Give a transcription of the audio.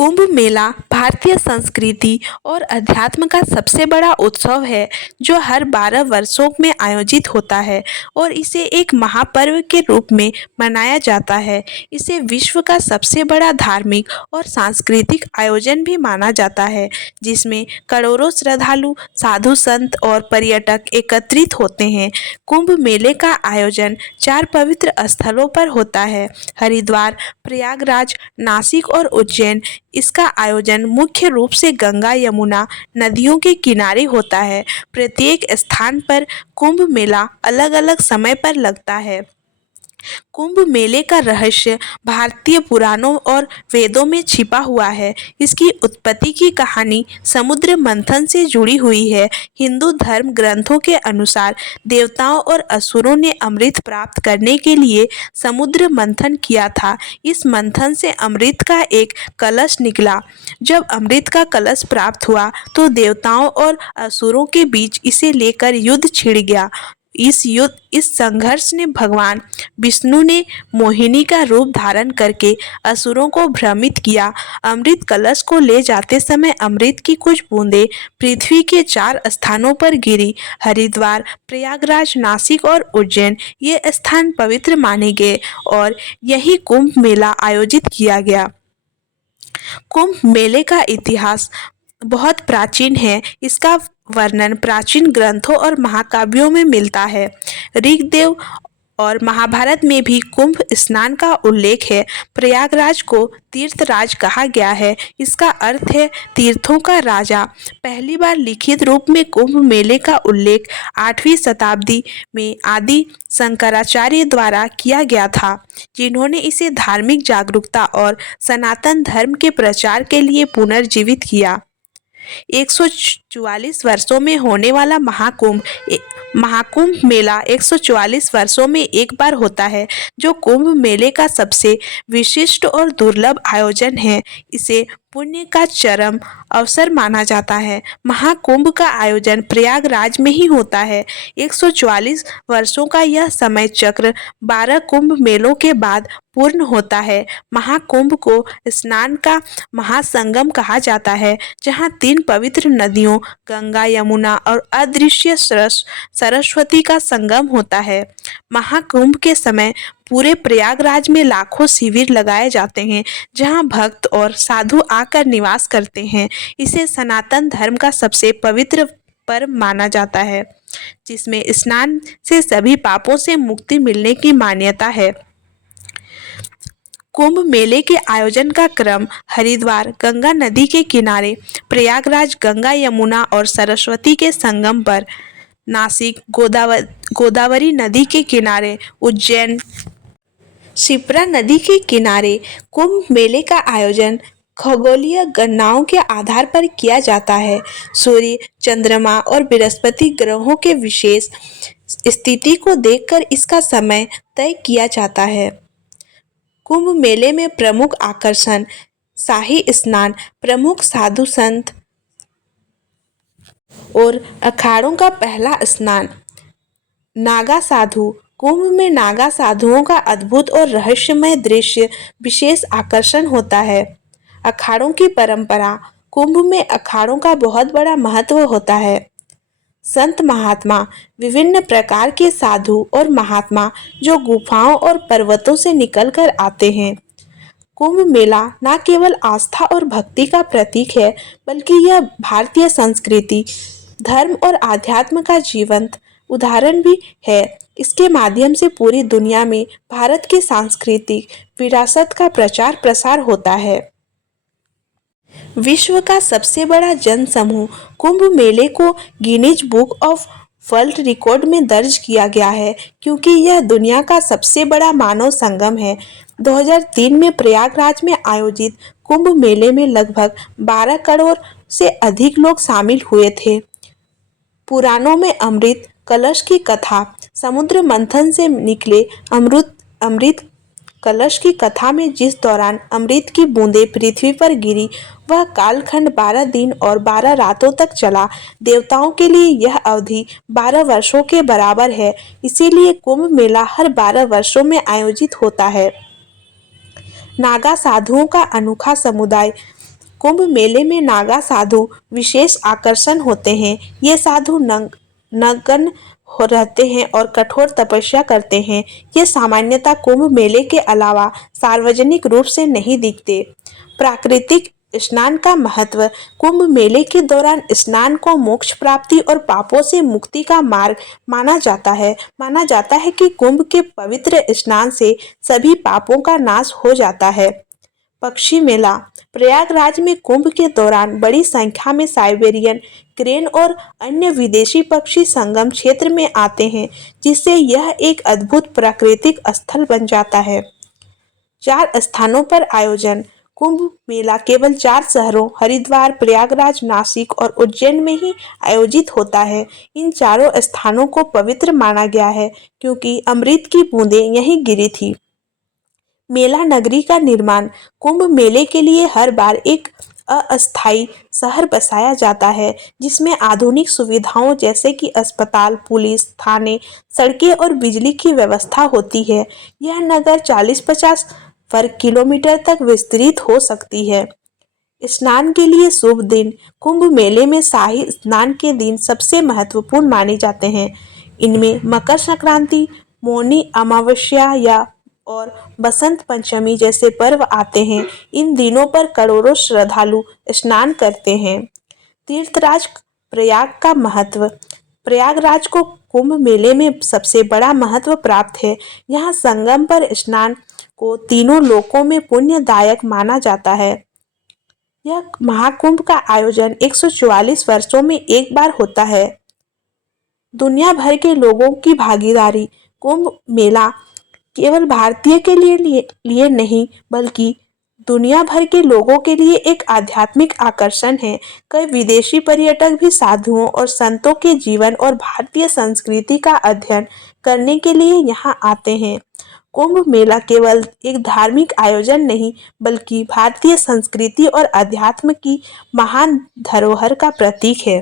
कुंभ मेला भारतीय संस्कृति और अध्यात्म का सबसे बड़ा उत्सव है जो हर 12 वर्षों में आयोजित होता है और इसे एक महापर्व के रूप में मनाया जाता है। इसे विश्व का सबसे बड़ा धार्मिक और सांस्कृतिक आयोजन भी माना जाता है, जिसमें करोड़ों श्रद्धालु, साधु संत और पर्यटक एकत्रित होते हैं। कुंभ मेले का आयोजन 4 पवित्र स्थलों पर होता है: हरिद्वार, प्रयागराज, नासिक और उज्जैन। इसका आयोजन मुख्य रूप से गंगा यमुना नदियों के किनारे होता है। प्रत्येक स्थान पर कुंभ मेला अलग अलग समय पर लगता है। कुंभ मेले का रहस्य भारतीय पुराणों और वेदों में छिपा हुआ है। इसकी उत्पत्ति की कहानी समुद्र मंथन से जुड़ी हुई है। हिंदू धर्म ग्रंथों के अनुसार देवताओं और असुरों ने अमृत प्राप्त करने के लिए समुद्र मंथन किया था। इस मंथन से अमृत का एक कलश निकला। जब अमृत का कलश प्राप्त हुआ तो देवताओं और असुरों के बीच इसे लेकर युद्ध छिड़ गया। इस संघर्ष ने भगवान विष्णु ने मोहिनी का रूप धारण करके असुरों को भ्रमित किया। अमृत कलश को ले जाते समय अमृत की कुछ बूंदें पृथ्वी के 4 स्थानों पर गिरी: हरिद्वार, प्रयागराज, नासिक और उज्जैन। ये स्थान पवित्र माने गए और यही कुंभ मेला आयोजित किया गया। कुंभ मेले का इतिहास बहुत प्राचीन है। इसका वर्णन प्राचीन ग्रंथों और महाकाव्यों में मिलता है। ऋग्वेद और महाभारत में भी कुंभ स्नान का उल्लेख है। प्रयागराज को तीर्थराज कहा गया है। इसका अर्थ है तीर्थों का राजा। पहली बार लिखित रूप में कुंभ मेले का उल्लेख 8वीं शताब्दी में आदि शंकराचार्य द्वारा किया गया था, जिन्होंने इसे धार्मिक जागरूकता और सनातन धर्म के प्रचार के लिए पुनर्जीवित किया। 144 वर्षों में होने वाला महाकुंभ मेला 144 वर्षों में एक बार होता है, जो कुंभ मेले का सबसे विशिष्ट और दुर्लभ आयोजन है। इसे पुण्य का चरम अवसर माना जाता है। महाकुंभ का आयोजन प्रयागराज में ही होता है। 144 वर्षों का यह समय चक्र 12 कुंभ मेलों के बाद पूर्ण होता है। महाकुंभ को स्नान का महासंगम कहा जाता है, जहां 3 पवित्र नदियों गंगा, यमुना और अदृश्य सरस्वती का संगम होता है। महाकुंभ के समय पूरे प्रयागराज में लाखों शिविर लगाए जाते हैं, जहां भक्त और साधु आकर निवास करते हैं। इसे सनातन धर्म का सबसे पवित्र पर्व माना जाता है, जिसमें स्नान से सभी पापों से मुक्ति मिलने की मान्यता है। कुंभ मेले के आयोजन का क्रम: हरिद्वार गंगा नदी के किनारे, प्रयागराज गंगा, यमुना और सरस्वती के संगम पर, नासिक गोदावरी नदी के किनारे, उज्जैन शिप्रा नदी के किनारे। कुंभ मेले का आयोजन खगोलीय गणनाओं के आधार पर किया जाता है। सूर्य, चंद्रमा और बृहस्पति ग्रहों के विशेष स्थिति को देखकर इसका समय तय किया जाता है। कुंभ मेले में प्रमुख आकर्षण: शाही स्नान, प्रमुख साधु संत और अखाड़ों का पहला स्नान। नागा साधु: कुंभ में नागा साधुओं का अद्भुत और रहस्यमय दृश्य विशेष आकर्षण होता है। अखाड़ों की परंपरा: कुंभ में अखाड़ों का बहुत बड़ा महत्व होता है। संत महात्मा: विभिन्न प्रकार के साधु और महात्मा जो गुफाओं और पर्वतों से निकलकर आते हैं। कुंभ मेला न केवल आस्था और भक्ति का प्रतीक है, बल्कि यह भारतीय संस्कृति, धर्म और आध्यात्म का जीवंत उदाहरण भी है। इसके माध्यम से पूरी दुनिया में भारत की सांस्कृतिक विरासत का प्रचार प्रसार होता है। विश्व का सबसे बड़ा जनसमूह: कुंभ मेले को Guinness book of world record में दर्ज किया गया है, क्योंकि यह दुनिया का सबसे बड़ा मानव संगम है। 2003 में प्रयागराज में आयोजित कुंभ मेले में लगभग 12 करोड़ से अधिक लोग शामिल हुए थे। पुराणों में अमृत कलश की कथा: समुद्र मंथन से निकले अमृत कलश की कथा में जिस दौरान अमृत की बूंदें पृथ्वी पर गिरी, वह कालखंड 12 दिन और 12 रातों तक चला। देवताओं के लिए यह अवधि 12 वर्षों के बराबर है, इसीलिए कुंभ मेला हर 12 वर्षों में आयोजित होता है। नागा साधुओं का अनोखा समुदाय: कुंभ मेले में नागा साधु विशेष आकर्षण होते हैं। ये साधु नग्न हो रहते हैं और कठोर तपस्या करते हैं। ये सामान्यतः कुंभ मेले के अलावा सार्वजनिक रूप से नहीं दिखते। प्राकृतिक स्नान का महत्व। कुंभ मेले के दौरान स्नान को मोक्ष प्राप्ति और पापों से मुक्ति का मार्ग माना जाता है। माना जाता है कि कुंभ के पवित्र स्नान से सभी पापों का नाश हो जाता है। पक्षी मेला। प्रयागराज में कुंभ के दौरान बड़ी संख्या में साइबेरियन क्रेन और अन्य विदेशी पक्षी संगम क्षेत्र में आते हैं, जिससे यह एक अद्भुत प्राकृतिक स्थल बन जाता है। 4 स्थानों पर आयोजन। कुंभ मेला केवल 4 शहरों हरिद्वार, प्रयागराज, नासिक और उज्जैन में ही आयोजित होता है। इन चारों स्थानों को पवित्र माना गया है क्योंकि अमृत की बूंदें यहीं गिरी थी। मेला नगरी का निर्माण। कुंभ मेले के लिए हर बार एक अस्थायी शहर बसाया जाता है, जिसमें आधुनिक सुविधाओं जैसे कि अस्पताल, पुलिस थाने, सड़कें और बिजली की व्यवस्था होती है। यह नगर 40-50 वर्ग किलोमीटर तक विस्तृत हो सकती है। स्नान के लिए शुभ दिन। कुंभ मेले में शाही स्नान के दिन सबसे महत्वपूर्ण माने जाते हैं। इनमें मकर संक्रांति, मौनी अमावस्या या और बसंत पंचमी जैसे पर्व आते हैं। इन दिनों पर करोड़ों श्रद्धालु स्नान करते हैं। तीर्थराज प्रयाग का महत्व। प्रयागराज को कुंभ मेले में सबसे बड़ा महत्व प्राप्त है। यहाँ संगम पर स्नान को तीनों लोकों में पुण्यदायक माना जाता है। यह महाकुंभ का आयोजन 144 वर्षों में एक बार होता है। दुनिया भर के लोगों की भागीदारी। कुंभ मेला केवल भारतीय के लिए नहीं बल्कि दुनिया भर के लोगों के लिए एक आध्यात्मिक आकर्षण है। कई विदेशी पर्यटक भी साधुओं और संतों के जीवन और भारतीय संस्कृति का अध्ययन करने के लिए यहाँ आते हैं। कुंभ मेला केवल एक धार्मिक आयोजन नहीं बल्कि भारतीय संस्कृति और अध्यात्म की महान धरोहर का प्रतीक है।